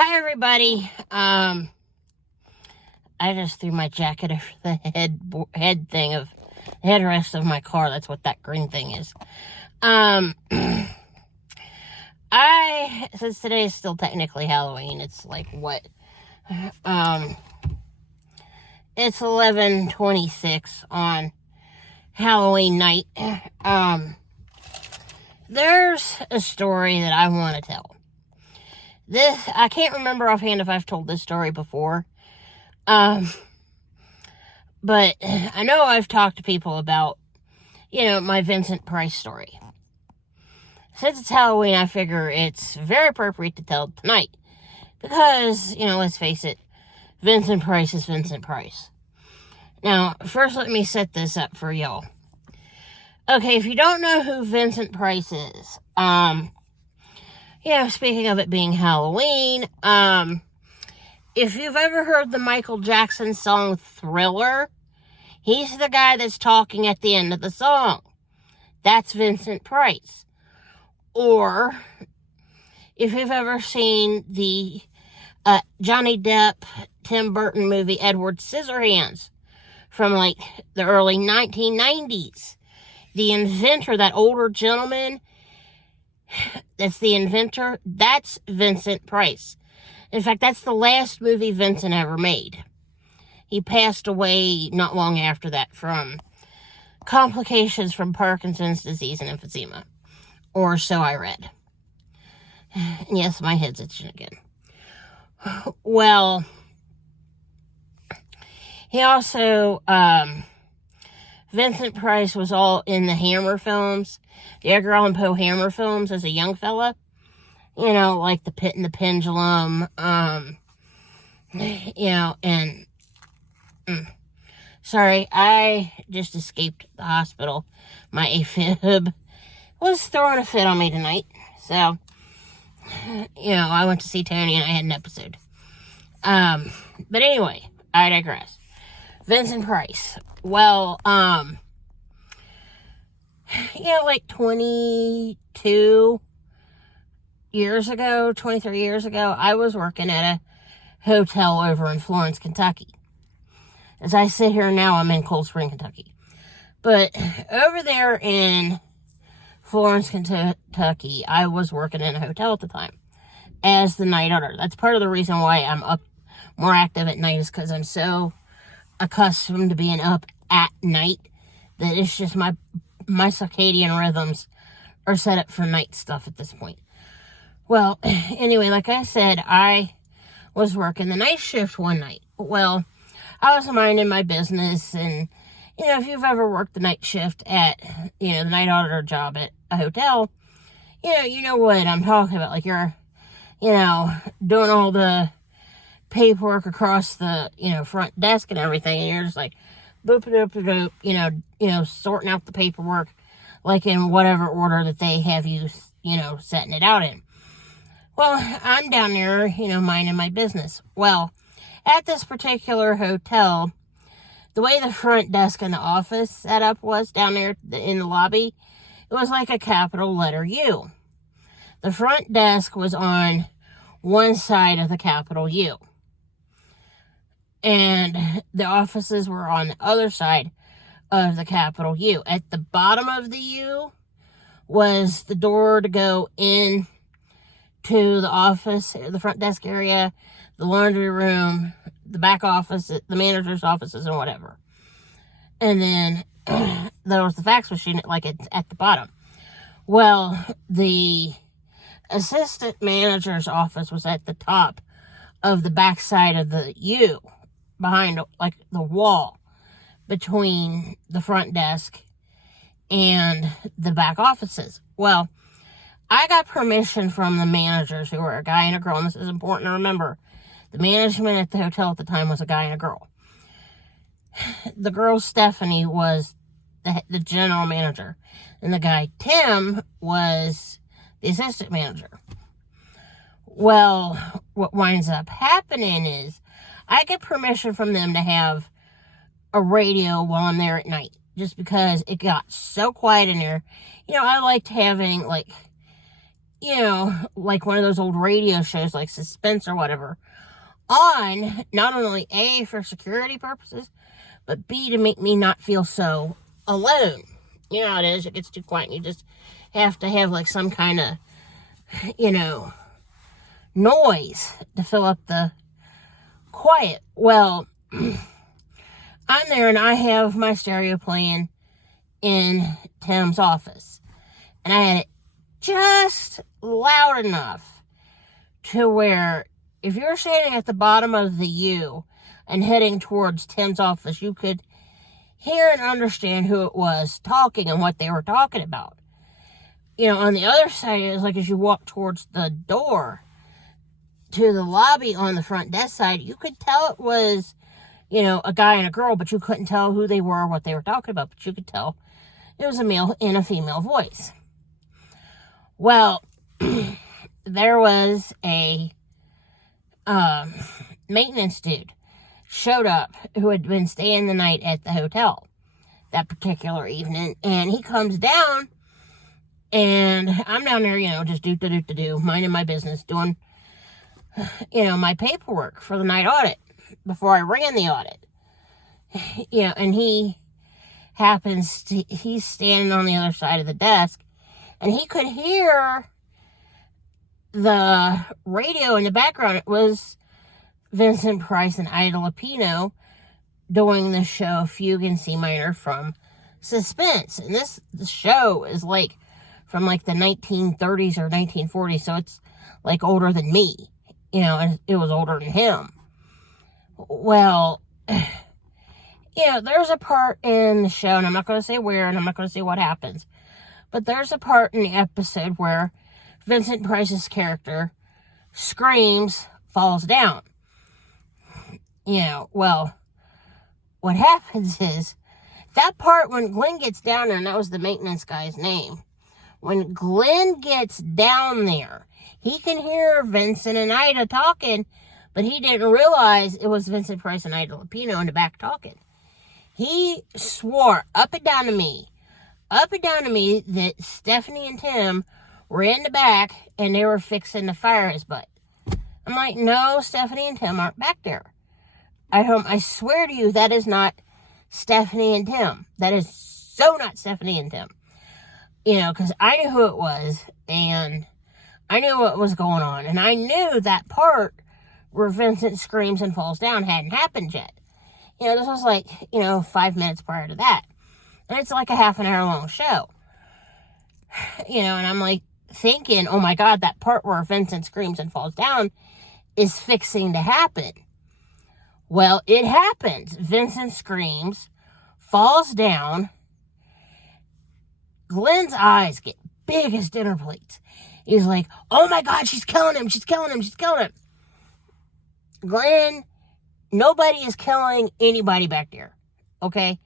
Hi, everybody. I just threw my jacket over the headrest of my car. That's what that green thing is. Since today is still technically Halloween, it's like what? It's 11:26 on Halloween night. There's a story that I want to tell. I can't remember offhand if I've told this story before. But I know I've talked to people about, my Vincent Price story. Since it's Halloween, I figure it's very appropriate to tell it tonight. Because, let's face it, Vincent Price is Vincent Price. Now, first let me set this up for y'all. Okay, if you don't know who Vincent Price is, speaking of it being Halloween, if you've ever heard the Michael Jackson song Thriller, he's the guy that's talking at the end of the song. That's Vincent Price. Or, if you've ever seen the Johnny Depp, Tim Burton movie Edward Scissorhands from the early 1990s, the inventor, that older gentleman, that's the inventor, that's Vincent Price. In fact, that's the last movie Vincent ever made. He passed away not long after that from complications from Parkinson's disease and emphysema. Or so I read. And yes, my head's itching again. Well, he also, Vincent Price was all in the Hammer films, the Edgar Allan Poe Hammer films as a young fella. Like The Pit and the Pendulum, sorry, I just escaped the hospital. My AFib was throwing a fit on me tonight, so, I went to see Tony and I had an episode. But anyway, I digress. Vincent Price. Well, 22 years ago, 23 years ago, I was working at a hotel over in Florence, Kentucky. As I sit here now, I'm in Cold Spring, Kentucky. But over there in Florence, Kentucky, I was working in a hotel at the time as the night otter. That's part of the reason why I'm up more active at night, is because I'm so accustomed to being up at night that it's just my circadian rhythms are set up for night stuff at this point. Well, anyway, like I said, I was working the night shift one night. Well, I was minding my business, and, if you've ever worked the night shift at, the night auditor job at a hotel, you know what I'm talking about. Like, you're, doing all the paperwork across the, front desk and everything, and you're just like, boop-a-doop-a-doop, sorting out the paperwork, like in whatever order that they have you, setting it out in. Well, I'm down there, minding my business. Well, at this particular hotel, the way the front desk and the office setup was down there in the lobby, it was like a capital letter U. The front desk was on one side of the capital U. And the offices were on the other side of the capital U. At the bottom of the U was the door to go in to the office, the front desk area, the laundry room, the back office, the manager's offices, and whatever. And then there was the fax machine at the bottom. Well, the assistant manager's office was at the top of the back side of the U, behind the wall between the front desk and the back offices. Well, I got permission from the managers, who were a guy and a girl, and this is important to remember. The management at the hotel at the time was a guy and a girl. The girl, Stephanie, was the general manager, and the guy, Tim, was the assistant manager. Well, what winds up happening is I get permission from them to have a radio while I'm there at night, just because it got so quiet in there. I liked having, like one of those old radio shows like Suspense or whatever, on, not only A, for security purposes, but B, to make me not feel so alone. You know how it is, it gets too quiet and you just have to have like some kind of, noise to fill up the quiet. Well, I'm there and I have my stereo playing in Tim's office. And I had it just loud enough to where if you're standing at the bottom of the U and heading towards Tim's office, you could hear and understand who it was talking and what they were talking about. On the other side, it's like as you walk towards the door to the lobby on the front desk side, you could tell it was, a guy and a girl, but you couldn't tell who they were or what they were talking about, but you could tell it was a male and a female voice. Well, there was a maintenance dude showed up who had been staying the night at the hotel that particular evening, and he comes down, and I'm down there, just do, minding my business, doing, my paperwork for the night audit before I ran the audit. And he's standing on the other side of the desk, and he could hear the radio in the background. It was Vincent Price and Ida Lupino doing the show Fugue in C Minor from Suspense. And the show is like from like the 1930s or 1940s, so it's like older than me, and it was older than him. Well, there's a part in the show, and I'm not going to say where, and I'm not going to say what happens, but there's a part in the episode where Vincent Price's character screams, falls down. Well, what happens is, that part when Glenn gets down there, and that was the maintenance guy's name, when Glenn gets down there, he can hear Vincent and Ida talking, but he didn't realize it was Vincent Price and Ida Lupino in the back talking. He swore up and down to me that Stephanie and Tim were in the back and they were fixing to fire his butt. I'm like, no, Stephanie and Tim aren't back there. I swear to you, that is not Stephanie and Tim. That is so not Stephanie and Tim. Because I knew who it was, and I knew what was going on, and I knew that part where Vincent screams and falls down hadn't happened yet. This was like, 5 minutes prior to that. And it's like a half an hour long show. And I'm like thinking, oh my God, that part where Vincent screams and falls down is fixing to happen. Well, it happens. Vincent screams, falls down. Glenn's eyes get big as dinner plates. He's like, oh my God, she's killing him. She's killing him. She's killing him. Glenn, nobody is killing anybody back there. Okay?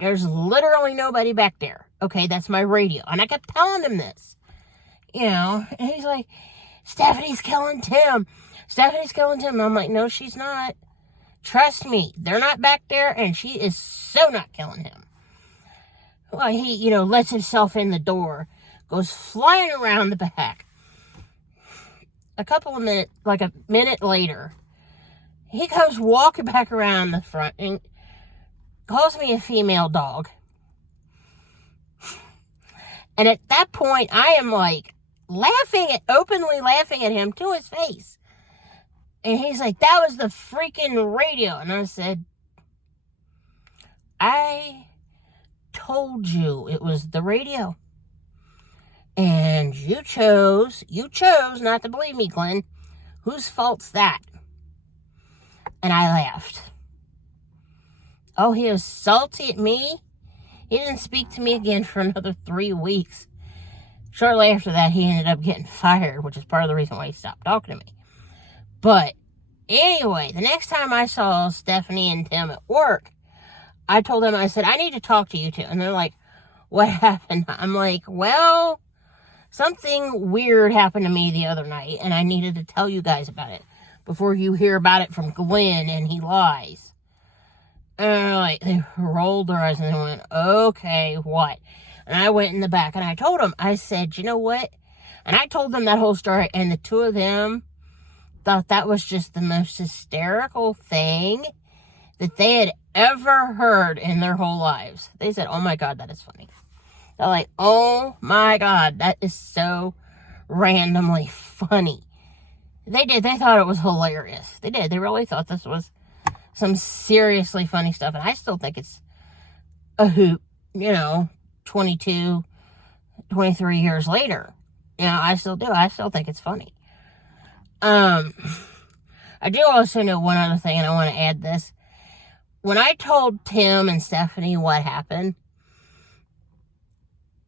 There's literally nobody back there. Okay? That's my radio. And I kept telling him this. And he's like, Stephanie's killing Tim. Stephanie's killing Tim. And I'm like, no, she's not. Trust me. They're not back there, and she is so not killing him. Well, he, lets himself in the door, goes flying around the back. A minute later, he comes walking back around the front and calls me a female dog. And at that point, I am like openly laughing at him to his face. And he's like, that was the freaking radio. And I said, I told you it was the radio. And you chose not to believe me, Glenn. Whose fault's that? And I laughed. Oh, he was salty at me. He didn't speak to me again for another 3 weeks. Shortly after that, he ended up getting fired, which is part of the reason why he stopped talking to me. But anyway, the next time I saw Stephanie and Tim at work, I told them, I said, I need to talk to you two. And they're like, what happened? I'm like, well, something weird happened to me the other night, and I needed to tell you guys about it before you hear about it from Glenn and he lies. And they rolled their eyes and they went, okay, what? And I went in the back and I told them, I said, you know what? And I told them that whole story, and the two of them thought that was just the most hysterical thing that they had ever heard in their whole lives. They said, oh my God, that is funny. They're like, oh my God, that is so randomly funny. They did. They thought it was hilarious. They did. They really thought this was some seriously funny stuff. And I still think it's a hoot, 22, 23 years later. I still do. I still think it's funny. I do also know one other thing, and I want to add this. When I told Tim and Stephanie what happened,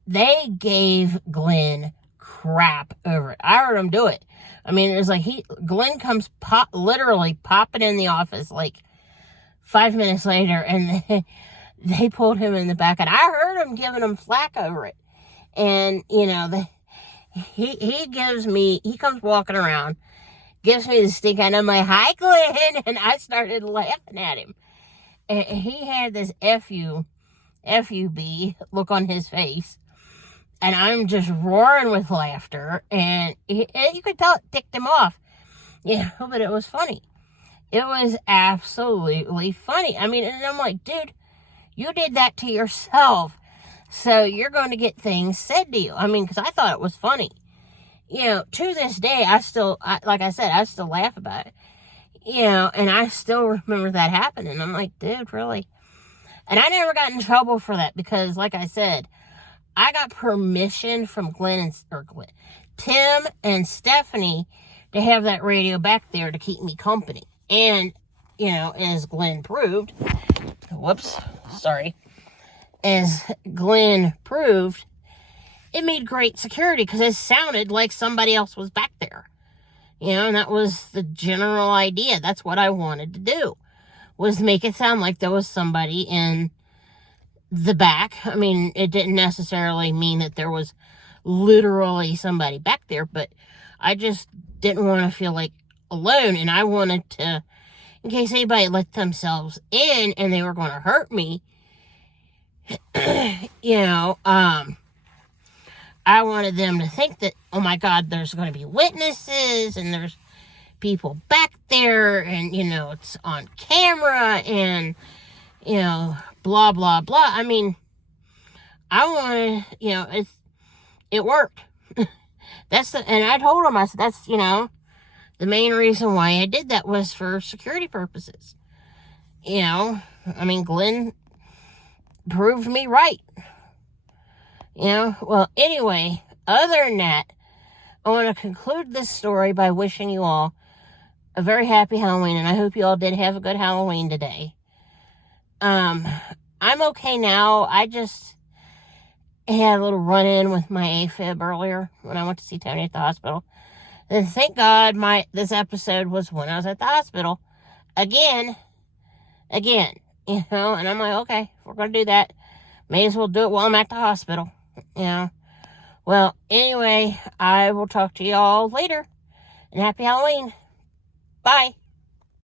they gave Glenn crap over it. I heard him do it. I mean, it was like Glenn comes literally popping in the office like 5 minutes later, and they pulled him in the back, and I heard him giving him flack over it. And, he comes walking around, gives me the stink eye, and I'm like, hi, Glenn, and I started laughing at him. And he had this F-U-B look on his face, and I'm just roaring with laughter, and you could tell it ticked him off, but it was funny. It was absolutely funny. I mean, and I'm like, dude, you did that to yourself, so you're going to get things said to you. I mean, because I thought it was funny. To this day, like I said, I still laugh about it. And I still remember that happening. I'm like, dude, really? And I never got in trouble for that because, like I said, I got permission from Tim and Stephanie to have that radio back there to keep me company. And, as Glenn proved, as Glenn proved, it made great security because it sounded like somebody else was back there. And that was the general idea. That's what I wanted to do, was make it sound like there was somebody in the back. I mean, it didn't necessarily mean that there was literally somebody back there, but I just didn't want to feel like alone, and I wanted to, in case anybody let themselves in and they were going to hurt me, I wanted them to think that, oh my God, there's going to be witnesses and there's people back there and, it's on camera and, blah, blah, blah. I mean, I wanted, it worked. And I told them, I said, that's, the main reason why I did that was for security purposes. I mean, Glenn proved me right. Well, anyway, other than that, I want to conclude this story by wishing you all a very happy Halloween, and I hope you all did have a good Halloween today. I'm okay now. I just had a little run-in with my AFib earlier when I went to see Tony at the hospital. And thank God this episode was when I was at the hospital. Again, and I'm like, okay, if we're going to do that, may as well do it while I'm at the hospital. Well, anyway, I will talk to y'all later, and happy Halloween. Bye.